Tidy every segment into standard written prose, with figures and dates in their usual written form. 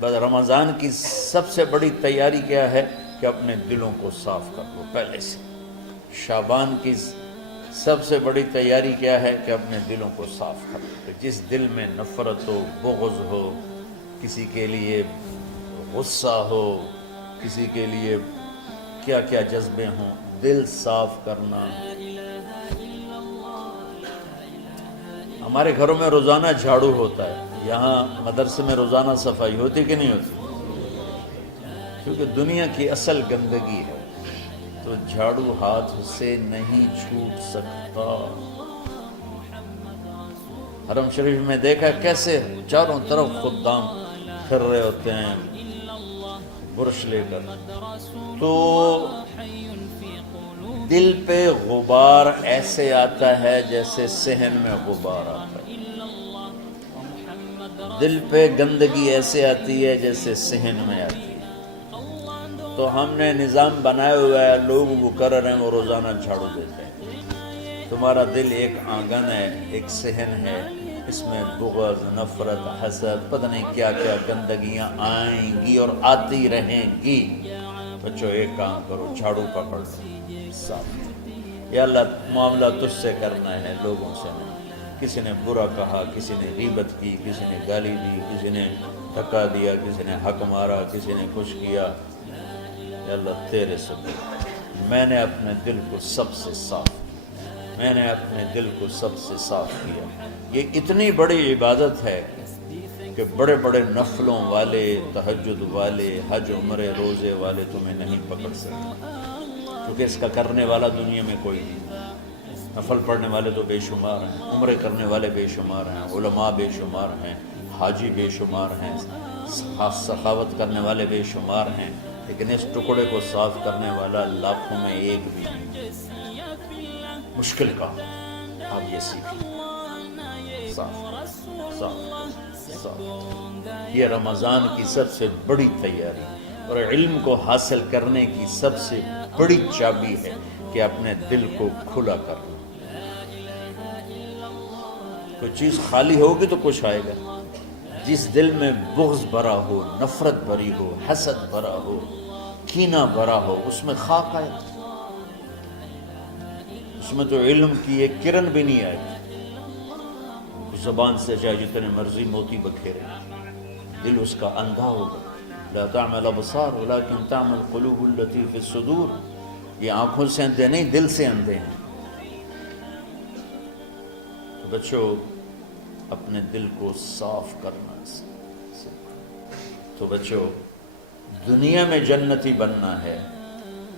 بس رمضان کی سب سے بڑی تیاری کیا ہے کہ اپنے دلوں کو صاف کر لو پہلے سے۔ شعبان کی سب سے بڑی تیاری کیا ہے کہ اپنے دلوں کو صاف کر لو۔ جس دل میں نفرت ہو، بغض ہو، کسی کے لیے غصہ ہو، کسی کے لیے کیا کیا جذبے ہوں، دل صاف کرنا۔ ہمارے گھروں میں روزانہ جھاڑو ہوتا ہے، یہاں مدرسے میں روزانہ صفائی ہوتی کہ نہیں ہوتی؟ کیونکہ دنیا کی اصل گندگی ہے تو جھاڑو ہاتھ سے نہیں چھوٹ سکتا۔ حرم شریف میں دیکھا کیسے چاروں طرف خدام پھر رہے ہوتے ہیں برش لے کر، تو دل پہ غبار ایسے آتا ہے جیسے صحن میں غبار آتا ہے، دل پہ گندگی ایسے آتی ہے جیسے صحن میں آتی ہے۔ تو ہم نے نظام بنایا ہوا ہے، لوگ وہ کر رہے ہیں، وہ روزانہ جھاڑو دیتے ہیں۔ تمہارا دل ایک آنگن ہے، ایک صحن ہے، اس میں بغض، نفرت، حسد، پتہ نہیں کیا کیا گندگیاں آئیں گی اور آتی رہیں گی۔ بچوں ایک کام کرو، جھاڑو پکڑ لو صاف۔ یا اللہ معاملہ تجھ سے کرنا ہے، لوگوں سے نہیں۔ کسی نے برا کہا، کسی نے غیبت کی، کسی نے گالی دی، کسی نے دھکا دیا، کسی نے حق مارا، کسی نے کچھ کیا، یا اللہ تیرے سے میں نے اپنے دل کو سب سے صاف کیا، میں نے اپنے دل کو سب سے صاف کیا۔ یہ اتنی بڑی عبادت ہے کہ بڑے بڑے نفلوں والے، تہجد والے، حج عمرے روزے والے تمہیں نہیں پکڑ سکتے، کیونکہ اس کا کرنے والا دنیا میں کوئی نہیں۔ نفل پڑھنے والے تو بے شمار ہیں، عمرے کرنے والے بے شمار ہیں، علماء بے شمار ہیں، حاجی بے شمار ہیں، سخاوت کرنے والے بے شمار ہیں، لیکن اس ٹکڑے کو صاف کرنے والا لاکھوں میں ایک بھی نہیں۔ مشکل کام آپ یہ سیکھیں، صاف صاف صاف۔ یہ رمضان کی سب سے بڑی تیاری اور علم کو حاصل کرنے کی سب سے بڑی چابی ہے کہ اپنے دل کو کھلا کرنا۔ کوئی چیز خالی ہوگی تو کچھ آئے گا۔ جس دل میں بغض بھرا ہو، نفرت بھری ہو، حسد بھرا ہو، کینہ بھرا ہو، اس میں خاک آئے گا، اس میں تو علم کی ایک کرن بھی نہیں آئے گی۔ زبان سے چاہے جتنے مرضی موتی بکھیرے، دل اس کا اندھا ہوگا۔ لا تعمل ابصار ولكن تعمل قلوب التي في الصدور۔ یہ آنکھوں سے اندھے نہیں، دل سے اندھے ہیں۔ تو بچوں اپنے دل کو صاف کرنا تو بچوں دنیا میں جنتی بننا ہے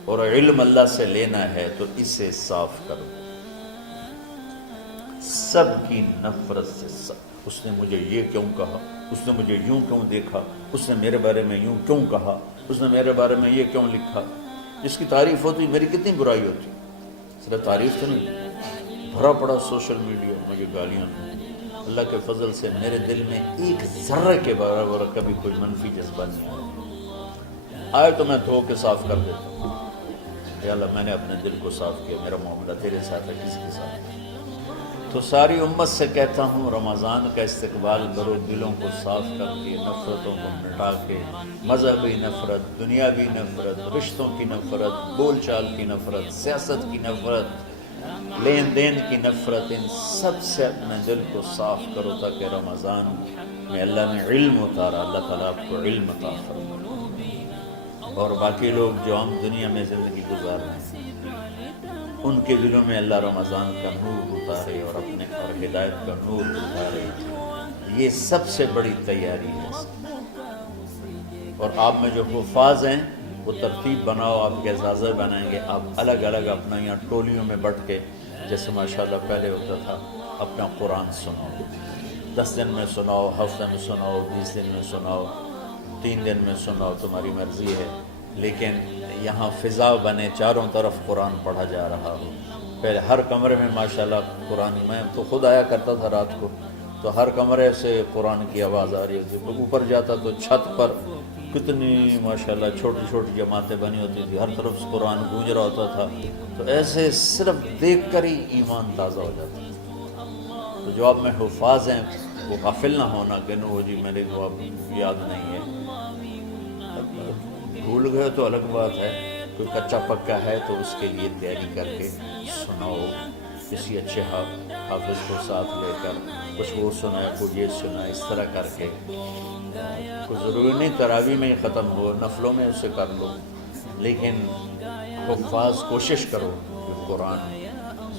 اور علم اللہ سے لینا ہے تو اسے صاف کرو۔ سب کی نفرت سے سب، اس نے مجھے یہ کیوں کہا، اس نے مجھے یوں کیوں دیکھا، اس نے میرے بارے میں یوں کیوں کہا، اس نے میرے بارے میں یہ کیوں لکھا۔ جس کی تعریف ہوتی میری کتنی برائی ہوتی، صرف تعریف تو نہیں، بھرا پڑا سوشل میڈیا مجھے گالیاں۔ اللہ کے فضل سے میرے دل میں ایک ذرے کے برابر کبھی کوئی منفی جذبہ نہیں آیا، آئے تو میں دھو کے صاف کر دیتا ہوں۔ یا اللہ میں نے اپنے دل کو صاف کیا، میرا معاملہ تیرے ساتھ ہے، کسی کے ساتھ ہے۔ تو ساری امت سے کہتا ہوں رمضان کا استقبال کرو، دلوں کو صاف کر کے، نفرتوں کو مٹا کے، مذہبی نفرت، دنیاوی نفرت، رشتوں کی نفرت، بول چال کی نفرت، سیاست کی نفرت، لین دین کی نفرت، ان سب سے اپنے دل کو صاف کرو تاکہ رمضان میں اللہ نے علم اتارا، اللہ تعالیٰ آپ کو علم عطا فرمائے، اور باقی لوگ جو ہم دنیا میں زندگی گزار رہے ہیں ان کے دلوں میں اللہ رمضان کا نور اتارے اور اپنے اور ہدایت کا نور اتارے۔ یہ سب سے بڑی تیاری ہے۔ اور آپ میں جو حفاظ ہیں وہ ترتیب بناؤ، آپ کے اعزازہ بنائیں گے، آپ الگ الگ اپنا یہاں ٹولیوں میں بٹ کے، جیسے ماشاءاللہ پہلے ہوتا تھا، اپنا قرآن سناؤ، 10 دن میں سناؤ، ہفتہ میں سناؤ، 20 دن میں سناؤ، 3 دن میں سناؤ، تمہاری مرضی ہے، لیکن یہاں فضا بنے، چاروں طرف قرآن پڑھا جا رہا ہو۔ پہلے ہر کمرے میں ماشاءاللہ قرآن، میں تو خود آیا کرتا تھا رات کو، تو ہر کمرے سے قرآن کی آواز آ رہی ہوتی، اوپر جاتا تو چھت پر کتنی ماشاءاللہ چھوٹی چھوٹی جماعتیں بنی ہوتی تھی، ہر طرف سے قرآن گونج رہا ہوتا تھا، تو ایسے صرف دیکھ کر ہی ایمان تازہ ہو جاتا ہے۔ تو جو آپ میں حفاظ ہیں وہ غافل نہ ہونا کہ نو جی میرے کو اب یاد نہیں ہے، بھول گئے تو الگ بات ہے، کوئی کچا پکا ہے تو اس کے لیے تیاری کر کے سناؤ، کسی اچھے حافظ کو ساتھ لے کر کچھ وہ سنائے، کوئی یہ سنائے، اس طرح کر کے کوئی ضروری نہیں تراویح میں ہی ختم ہو، نفلوں میں اسے کر لو، لیکن حفاظ کوشش کرو کہ قرآن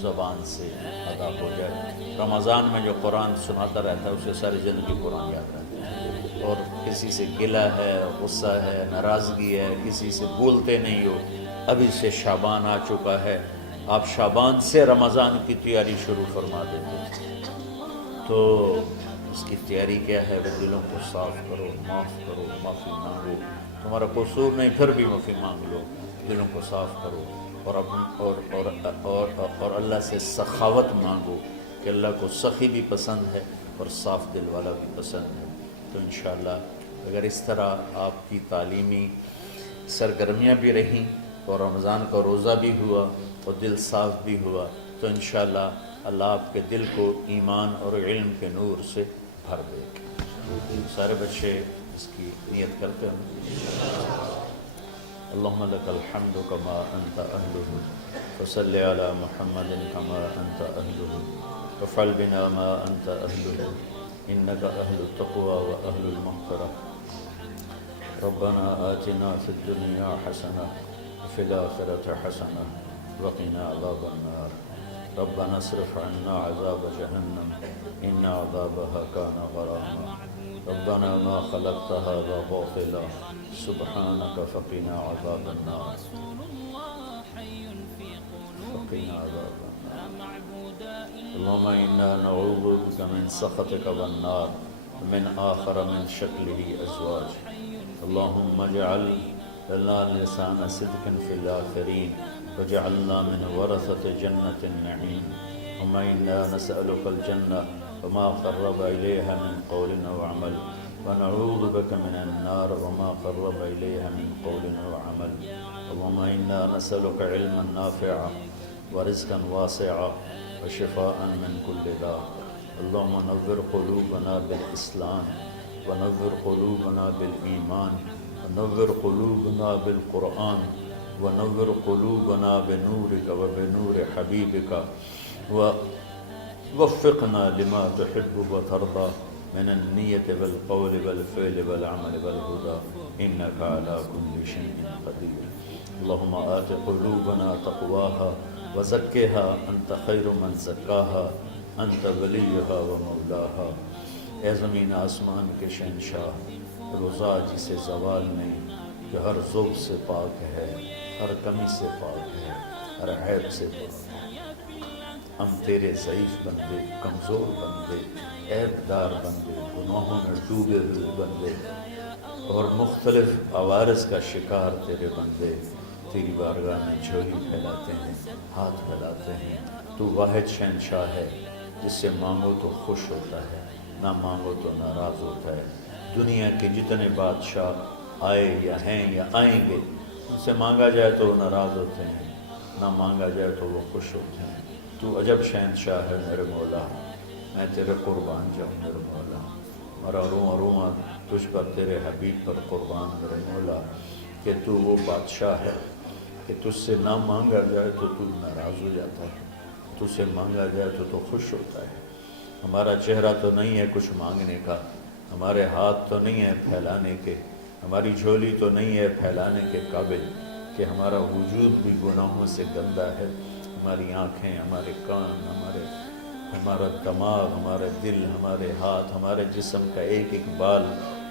زبان سے ادا ہو جائے۔ رمضان میں جو قرآن سناتا رہتا ہے اسے ساری زندگی قرآن یاد رہتا ہے، اور کسی سے گلہ ہے، غصہ ہے، ناراضگی ہے، کسی سے بولتے نہیں ہو، ابھی سے شعبان آ چکا ہے، آپ شعبان سے رمضان کی تیاری شروع فرما دیتے ہیں، تو اس کی تیاری کیا ہے؟ وہ دلوں کو صاف کرو، معاف کرو، معافی مانگو، تمہارا قصور نہیں پھر بھی معافی مانگ لو، دلوں کو صاف کرو، اور اللہ سے سخاوت مانگو کہ اللہ کو سخی بھی پسند ہے اور صاف دل والا بھی پسند ہے۔ تو انشاءاللہ اگر اس طرح آپ کی تعلیمی سرگرمیاں بھی رہیں اور رمضان کا روزہ بھی ہوا اور دل صاف بھی ہوا، تو انشاءاللہ اللہ آپ کے دل کو ایمان اور علم کے نور سے بھر دے گا۔ سارے بچے اس کی نیت کرتے ہیں۔ اللہم لک الحمد کما انت اہلہ فصل علی محمد کما انت اہلہ وفعل بنا ما انت اہلہ انک اہل التقوی و اہل المغفرہ۔ ربنا آتنا فی الدنیا حسنہ وفی الآخرۃ حسنہ وقنا عذاب النار۔ ربنا اصرف عنا عذاب جہنم ان عذابها كان غراما۔ ربنا ما خلقت هذا باطلا سبحانك فقنا عذاب النار، فقنا عذاب النار۔ اللهم إنا نعوذ بك من سخطك والنار ومن آخر من شكله أزواج۔ اللهم اجعل لنا لسان صدق في الآخرين وجعلنا من ورثة جنة النعيم۔ اللهم إنا نسألك الجنة وما قرب إليها من قول أو عمل، ونعوذ بك من النار وما قرب إليها من قول أو عمل۔ اللهم إنا نسألك علما نافعا ورزقا واسعا وشفاء من كل داء۔ اللهم نور قلوبنا بالإسلام ونور قلوبنا بالإيمان ونور قلوبنا بالقرآن ونور قلوبنا بنورك وبنور حبيبك ووفقنا لما تحب وترضى من النية والقول والفعل والعمل والهدى إنك على كل شيء قدير۔ اللهم آت قلوبنا تقواها وزكها أنت خير من زكاها أنت وليها ومولاها۔ اے زمین آسمان کے شہنشاہ، روزہ جسے زوال نہیں، جو ہر ذوق سے پاک ہے، ہر کمی سے پاک ہے، ہر عیب سے پاک ہے۔ ہم تیرے ضعیف بندے، کمزور بندے، عیب دار بندے، گناہوں میں ڈوبے ہوئے بندے اور مختلف عوارض کا شکار تیرے بندے تیری بارگاہ میں جھولی پھیلاتے ہیں، ہاتھ پھیلاتے ہیں۔ تو واحد شہنشاہ ہے جس سے مانگو تو خوش ہوتا ہے، نہ مانگو تو ناراض ہوتا ہے۔ دنیا کے جتنے بادشاہ آئے یا ہیں یا آئیں گے، ان سے مانگا جائے تو وہ ناراض ہوتے ہیں، نہ مانگا جائے تو وہ خوش ہوتے ہیں۔ تو عجب شہنشاہ ہے میرے مولا، میں تیرے قربان جاؤں میرے مولا، میرا روما تجھ پر تیرے حبیب پر قربان میرے مولا، کہ تو وہ بادشاہ ہے کہ تجھ سے نہ مانگا جائے تو تو ناراض ہو جاتا ہے، تجھ سے مانگا جائے تو خوش ہوتا ہے۔ ہمارا چہرہ تو نہیں ہے کچھ مانگنے کا، ہمارے ہاتھ تو نہیں ہے پھیلانے کے، ہماری جھولی تو نہیں ہے پھیلانے کے قابل، کہ ہمارا وجود بھی گناہوں سے گندا ہے، ہماری آنکھیں، ہمارے کان، ہمارا دماغ، ہمارے دل، ہمارے ہاتھ، ہمارے جسم کا ایک ایک بال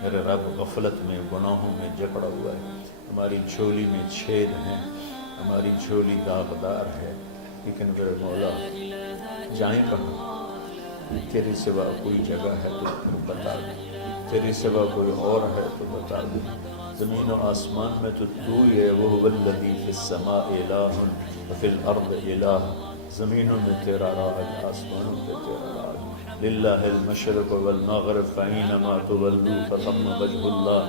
میرے رب غفلت میں، گناہوں میں جکڑا ہوا ہے۔ ہماری جھولی میں چھید ہیں، ہماری جھولی داغدار ہے، لیکن میرے مولا جائیں کہاں؟ تیرے سوا کوئی جگہ ہے تو پھر بتا دے، تیرے سوا کوئی اور ہے تو بتا دے۔ زمین و آسمان میں تو ہی ہے، وَهُوَ الَّذِي فِي السَّمَاءِ إِلَٰهٌ وَفِي الْأَرْضِ إِلَٰهٌ۔ زمینوں میں تیرا راج، آسمانوں پہ تیرا راج۔ لِلَّهِ الْمَشْرِقُ وَالْمَغْرِبُ فَأَيْنَمَا تُوَلُّوا فَثَمَّ وَجْهُ اللَّهِ۔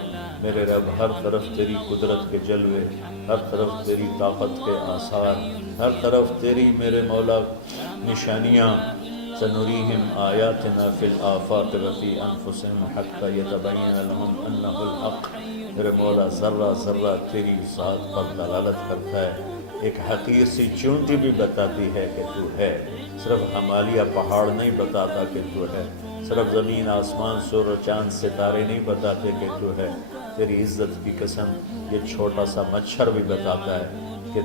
میرے رب ہر طرف تیری قدرت کے جلوے، ہر طرف تیری طاقت کے آثار، ہر طرف تیری میرے مولا نشانیاں، سنريهم آياتنا في الآفاق وفي أنفسهم حتى يتبين لهم أنه الحق. میرے مولا ذرہ ذرہ تیری ذات پر دلالت کرتا ہے، ایک حقیر سی چونٹی بھی بتاتی ہے کہ تو ہے. صرف ہمالیہ پہاڑ نہیں بتاتا کہ تو ہے، صرف زمین آسمان سور و چاند ستارے نہیں بتاتے کہ تو ہے. تیری عزت کی قسم یہ چھوٹا سا مچھر بھی بتاتا ہے کہ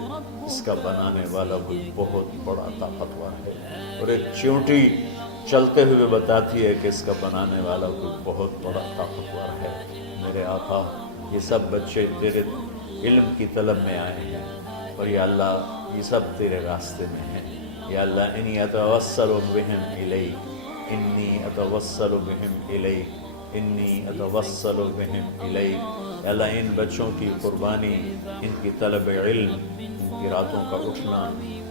اس کا بنانے والا کوئی بہت بڑا طاقتور ہے. اور ایک چونٹی چلتے ہوئے بتاتی ہے کہ اس کا بنانے والا کوئی بہت بڑا طاقتور ہے. میرے آقا یہ سب بچے تیرے علم کی طلب میں آئے ہیں، اور یا اللہ یہ سب تیرے راستے میں ہیں. یا اللہ انی اتوسل بہم الیک، انی اتوسل بہم الیک، انی اتوسل بہم الیک. یا اللہ ان بچوں کی قربانی، ان کی طلب علم، ان کی راتوں کا اٹھنا،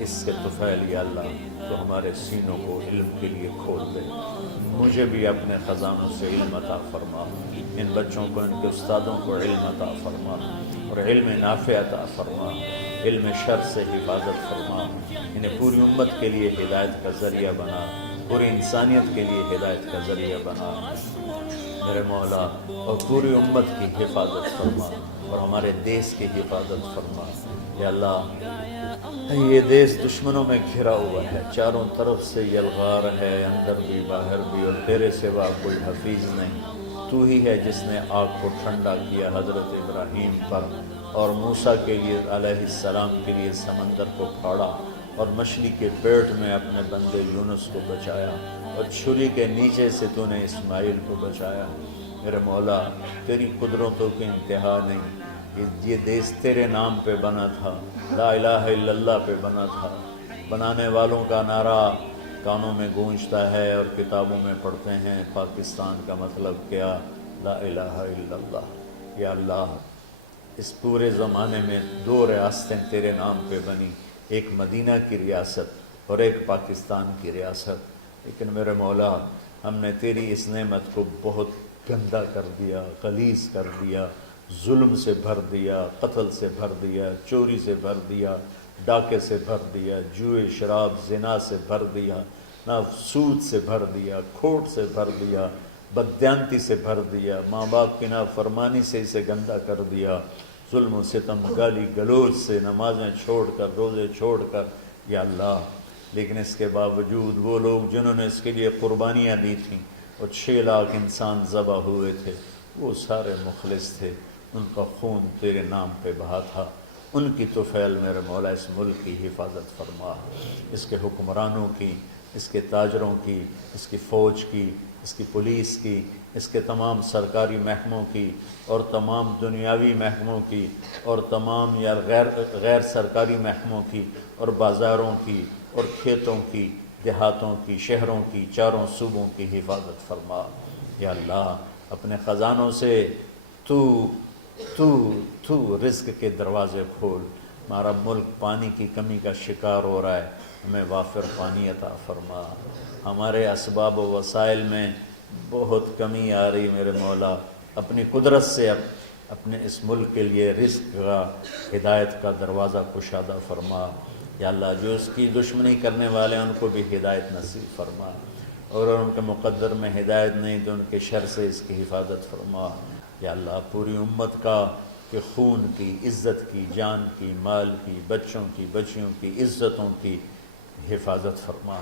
اس سے طفیل یا اللہ تو ہمارے سینوں کو علم کے لیے کھول دے. مجھے بھی اپنے خزانوں سے علم عطا فرما، ان بچوں کو، ان کے استادوں کو علم عطا فرما، اور علم نافع عطا فرما، علم شر سے حفاظت فرما. انہیں پوری امت کے لیے ہدایت کا ذریعہ بنا، پوری انسانیت کے لیے ہدایت کا ذریعہ بنا میرے مولا. اور پوری امت کی حفاظت فرما، اور ہمارے دیس کی حفاظت فرما. یا اللہ یہ دیس دشمنوں میں گھرا ہوا ہے، چاروں طرف سے یلغار ہے، اندر بھی باہر بھی، اور تیرے سوا کوئی حفیظ نہیں. تو ہی ہے جس نے آگ کو ٹھنڈا کیا حضرت ابراہیم پر، اور موسیٰ کے لیے علیہ السلام کے لیے سمندر کو پھاڑا، اور مچھلی کے پیٹ میں اپنے بندے یونس کو بچایا، اور چھری کے نیچے سے تو نے اسماعیل کو بچایا. میرے مولا تیری قدرتوں کی انتہا نہیں. یہ دیس تیرے نام پہ بنا تھا، لا الہ الا اللہ پہ بنا تھا. بنانے والوں کا نعرہ کانوں میں گونجتا ہے اور کتابوں میں پڑھتے ہیں، پاکستان کا مطلب کیا؟ لا الہ الا اللہ. یا اللہ اس پورے زمانے میں 2 ریاستیں تیرے نام پہ بنی، ایک مدینہ کی ریاست اور ایک پاکستان کی ریاست. لیکن میرے مولا ہم نے تیری اس نعمت کو بہت گندا کر دیا، غلیظ کر دیا، ظلم سے بھر دیا، قتل سے بھر دیا، چوری سے بھر دیا، ڈاکے سے بھر دیا، جوئے شراب زنا سے بھر دیا، نہ سود سے بھر دیا، کھوٹ سے بھر دیا، بددیانتی سے بھر دیا، ماں باپ کی نافرمانی سے اسے گندا کر دیا، ظلم و ستم گالی گلوچ سے، نمازیں چھوڑ کر، روزے چھوڑ کر. یا اللہ لیکن اس کے باوجود وہ لوگ جنہوں نے اس کے لیے قربانیاں دی تھیں، اور 6 لاکھ انسان ذبح ہوئے تھے، وہ سارے مخلص تھے، ان کا خون تیرے نام پہ بہا تھا. ان کی طفیل میرے مولا اس ملک کی حفاظت فرما، اس کے حکمرانوں کی، اس کے تاجروں کی، اس کی فوج کی، اس کی پولیس کی، اس کے تمام سرکاری محکموں کی، اور تمام دنیاوی محکموں کی، اور تمام یا غیر سرکاری محکموں کی، اور بازاروں کی، اور کھیتوں کی، دیہاتوں کی، شہروں کی، چاروں صوبوں کی حفاظت فرما. یا اللہ اپنے خزانوں سے تو رزق کے دروازے کھول. ہمارا ملک پانی کی کمی کا شکار ہو رہا ہے، ہمیں وافر پانی عطا فرما. ہمارے اسباب و وسائل میں بہت کمی آ رہی میرے مولا، اپنی قدرت سے اپنے اس ملک کے لیے رزق کا، ہدایت کا دروازہ کشادہ فرما. یا اللہ جو اس کی دشمنی کرنے والے ہیں ان کو بھی ہدایت نصیب فرما، اور ان کے مقدر میں ہدایت نہیں تو ان کے شر سے اس کی حفاظت فرما. یا اللہ پوری امت کا کہ خون کی، عزت کی، جان کی، مال کی، بچوں کی، بچیوں کی، عزتوں کی حفاظت فرما.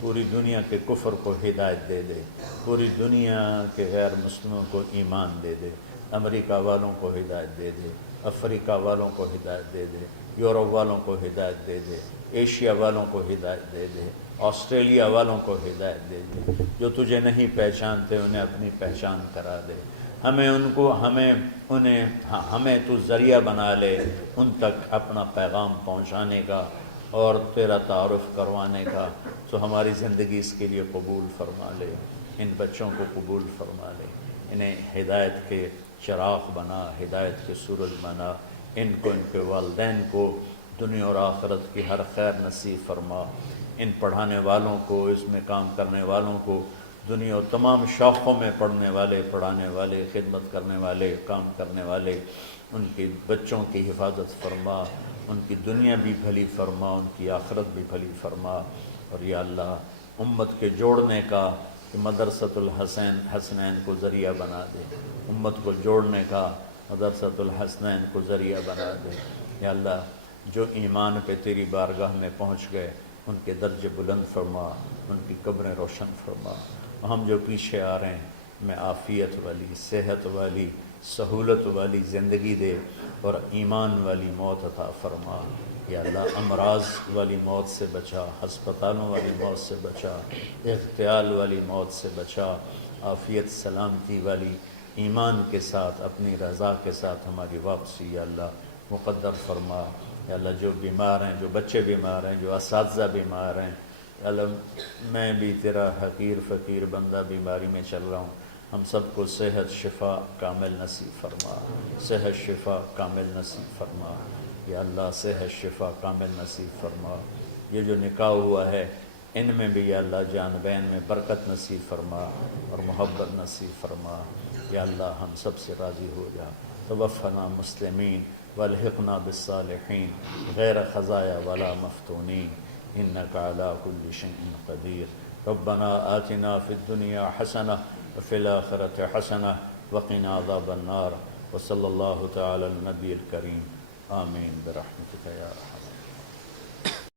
پوری دنیا کے کفر کو ہدایت دے دے، پوری دنیا کے غیر مسلموں کو ایمان دے دے، امریکہ والوں کو ہدایت دے دے، افریقہ والوں کو ہدایت دے دے، یورپ والوں کو ہدایت دے دے، ایشیا والوں کو ہدایت دے دے، آسٹریلیا والوں کو ہدایت دے دے. جو تجھے نہیں پہچانتے انہیں اپنی پہچان کرا دے. ہمیں تو ذریعہ بنا لے ان تک اپنا پیغام پہنچانے کا اور تیرا تعارف کروانے کا. تو ہماری زندگی اس کے لیے قبول فرما لے. ان بچوں کو قبول فرما لے، انہیں ہدایت کے چراغ بنا، ہدایت کے سورج بنا. ان کو، ان کے والدین کو دنیا اور آخرت کی ہر خیر نصیب فرما. ان پڑھانے والوں کو، اس میں کام کرنے والوں کو، دنیا اور تمام شاخوں میں پڑھنے والے، پڑھانے والے، خدمت کرنے والے، کام کرنے والے، ان کے بچوں کی حفاظت فرما. ان کی دنیا بھی بھلی فرما، ان کی آخرت بھی بھلی فرما. اور یا اللہ امت کے جوڑنے کا کہ مدرسۃ الحسین حسنین کو ذریعہ بنا دے، امت کو جوڑنے کا مدرسۃ الحسنین کو ذریعہ بنا دے۔ یا اللہ جو ایمان پہ تیری بارگاہ میں پہنچ گئے ان کے درجے بلند فرما، ان کی قبریں روشن فرما۔ ہم جو پیچھے آ رہے ہیں میں عافیت والی، صحت والی، سہولت والی زندگی دے اور ایمان والی موت عطا فرما۔ یا اللہ امراض والی موت سے بچا، ہسپتالوں والی موت سے بچا، اغتیال والی موت سے بچا، عافیت سلامتی والی ایمان کے ساتھ اپنی رضا کے ساتھ ہماری واپسی یا اللہ مقدر فرما۔ یا اللہ جو بیمار ہیں، جو بچے بیمار ہیں، جو اساتذہ بیمار ہیں، یا اللہ میں بھی تیرا حقیر فقیر بندہ بیماری میں چل رہا ہوں، ہم سب کو صحت شفا کامل نصیب فرما، صحت شفا کامل نصیب فرما۔ یا اللہ صحت شفا کامل نصیب فرما۔ یہ جو نکاح ہوا ہے ان میں بھی یا اللہ جان بین میں برکت نصیب فرما اور محبت نصیب فرما۔ یا اللہ ہم سب سے راضی ہو جا۔ توفنا مسلمین والحقنا بالصالحین غیر خزایا ولا مفتونین انک علی کل شیء قدیر۔ ربنا آتنا فی الدنیا حسنہ وفی الآخرۃ حسنہ وقنا عذاب النار۔ وصلی اللہ تعالی علی النبی الکریم آمین برحمتک یا ارحم۔